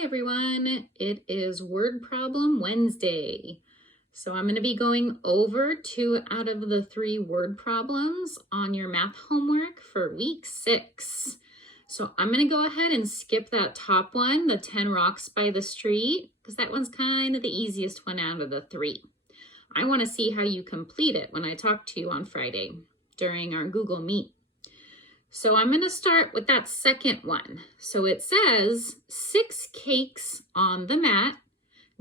Hi everyone, it is Word Problem Wednesday. So I'm going to be going over 2 out of the 3 word problems on your math homework for week 6. So I'm going to go ahead and skip that top one, the 10 rocks by the street, because that one's kind of the easiest one out of the 3. I want to see how you complete it when I talk to you on Friday during our Google Meet. So I'm going to start with that second one. So it says 6 cakes on the mat.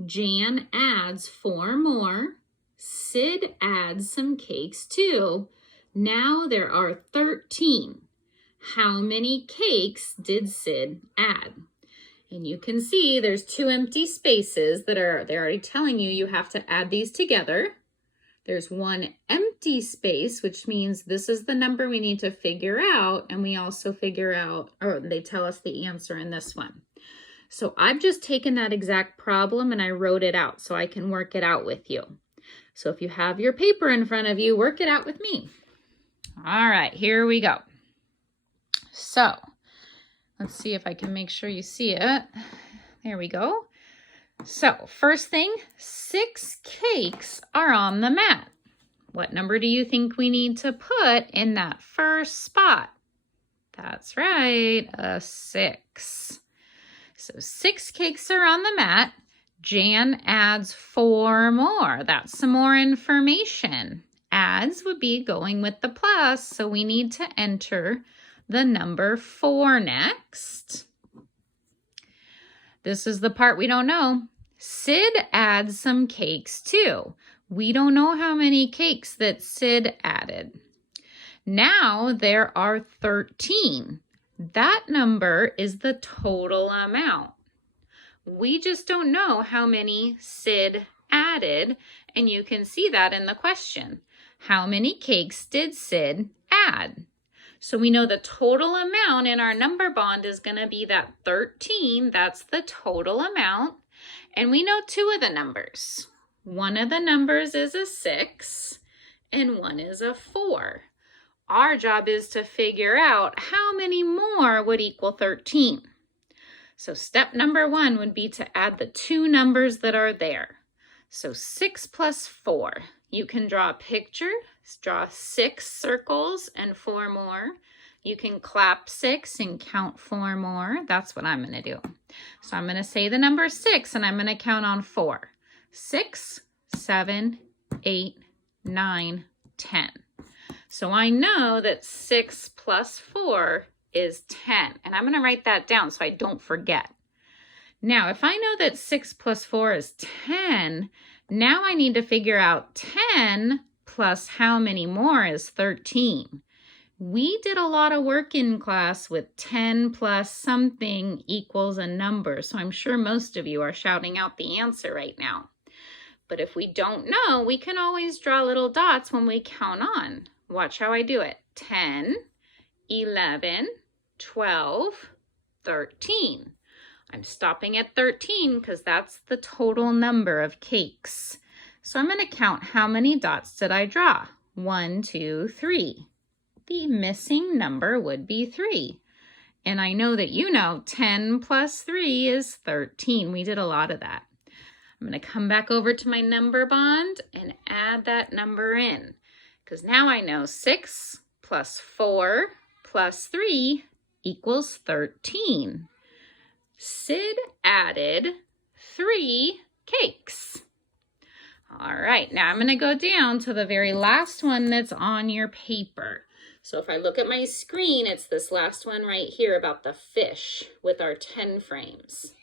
Jan adds 4 more. Sid adds some cakes too. Now there are 13. How many cakes did Sid add? And you can see there's 2 empty spaces they're already telling you have to add these together. There's 1 empty space, which means this is the number we need to figure out, and we also figure out, or they tell us the answer in this one. So I've just taken that exact problem and I wrote it out so I can work it out with you. So if you have your paper in front of you, work it out with me. All right, here we go. So let's see if I can make sure you see it. There we go. So first thing, 6 cakes are on the mat. What number do you think we need to put in that first spot? That's right, a 6. So 6 cakes are on the mat. Jan adds 4 more. That's some more information. Adds would be going with the plus, so we need to enter the number 4 next. This is the part we don't know. Sid adds some cakes too. We don't know how many cakes that Sid added. Now there are 13. That number is the total amount. We just don't know how many Sid added, and you can see that in the question. How many cakes did Sid add? So we know the total amount in our number bond is going to be that 13. That's the total amount. And we know 2 of the numbers. One of the numbers is a 6 and one is a 4. Our job is to figure out how many more would equal 13. So step number 1 would be to add the 2 numbers that are there. So 6 plus 4. You can draw a picture, draw 6 circles and 4 more. You can clap 6 and count 4 more. That's what I'm going to do. So I'm going to say the number 6 and I'm going to count on 4. 6, 7, 8, 9, 10. So I know that 6 plus 4 is 10. And I'm going to write that down so I don't forget. Now, if I know that 6 plus 4 is 10, now I need to figure out 10 plus how many more is 13. We did a lot of work in class with 10 plus something equals a number. So I'm sure most of you are shouting out the answer right now. But if we don't know, we can always draw little dots when we count on. Watch how I do it. 10, 11, 12, 13. I'm stopping at 13 because that's the total number of cakes. So I'm going to count how many dots did I draw. 1, 2, 3. The missing number would be 3. And I know that you know 10 plus 3 is 13. We did a lot of that. I'm going to come back over to my number bond and add that number in. Because now I know 6 plus 4 plus 3 equals 13. Sid added 3 cakes. All right, now I'm going to go down to the very last one that's on your paper. So if I look at my screen, it's this last one right here about the fish with our 10 frames.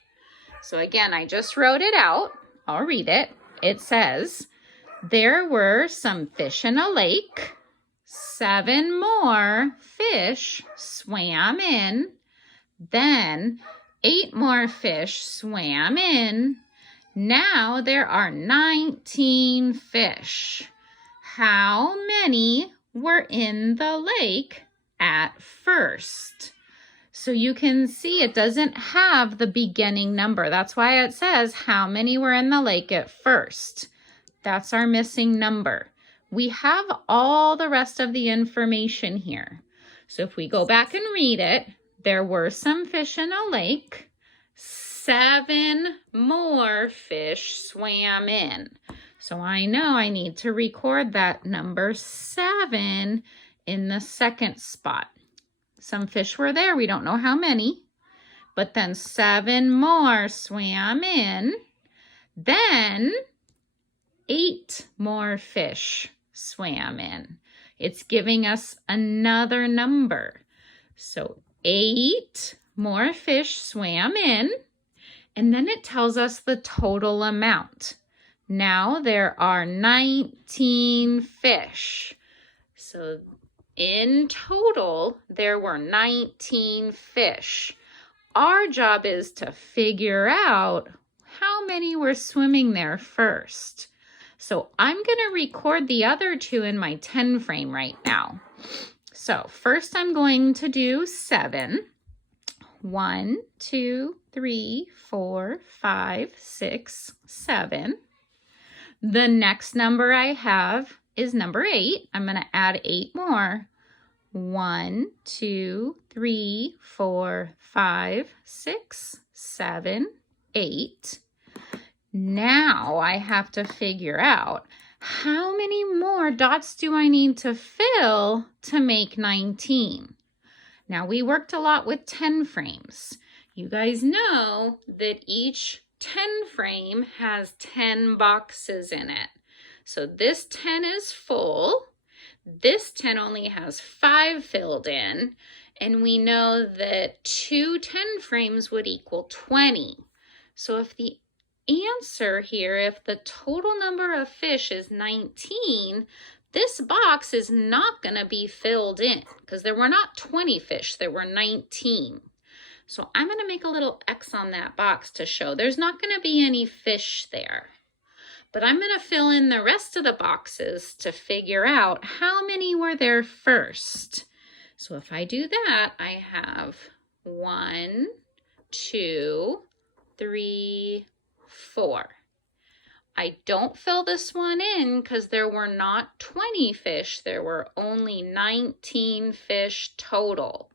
So again, I just wrote it out. I'll read it. It says, there were some fish in a lake. 7 more fish swam in. Then 8 more fish swam in. Now there are 19 fish. How many were in the lake at first? So you can see it doesn't have the beginning number. That's why it says how many were in the lake at first. That's our missing number. We have all the rest of the information here. So if we go back and read it, there were some fish in a lake. 7 more fish swam in. So I know I need to record that number 7 in the second spot. Some fish were there, we don't know how many, but then 7 more swam in. Then 8 more fish swam in. It's giving us another number. So 8 more fish swam in, and then it tells us the total amount. Now there are 19 fish. So in total, there were 19 fish. Our job is to figure out how many were swimming there first. So I'm going to record the other 2 in my 10 frame right now. So first I'm going to do 7. 1, 2, 3, 4, 5, 6, 7. The next number I have is number 8. I'm going to add 8 more. 1, 2, 3, 4, 5, 6, 7, 8. Now I have to figure out how many more dots do I need to fill to make 19. Now we worked a lot with 10 frames. You guys know that each 10 frame has 10 boxes in it. So this 10 is full. This 10 only has 5 filled in. And we know that 2 10 frames would equal 20. So if the answer here, if the total number of fish is 19, this box is not going to be filled in because there were not 20 fish, there were 19. So I'm going to make a little X on that box to show there's not going to be any fish there. But I'm going to fill in the rest of the boxes to figure out how many were there first. So if I do that, I have 1, 2, 3, 4. I don't fill this one in because there were not 20 fish. There were only 19 fish total.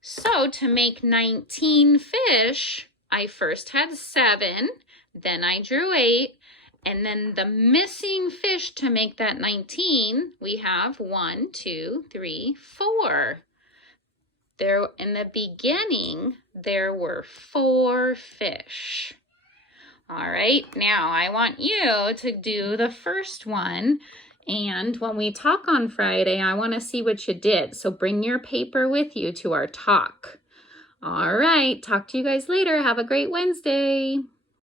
So to make 19 fish, I first had 7, then I drew 8, and then the missing fish to make that 19, we have 1, 2, 3, 4. There, in the beginning, there were 4 fish. All right, now I want you to do the first one. And when we talk on Friday, I want to see what you did. So bring your paper with you to our talk. All right, talk to you guys later. Have a great Wednesday.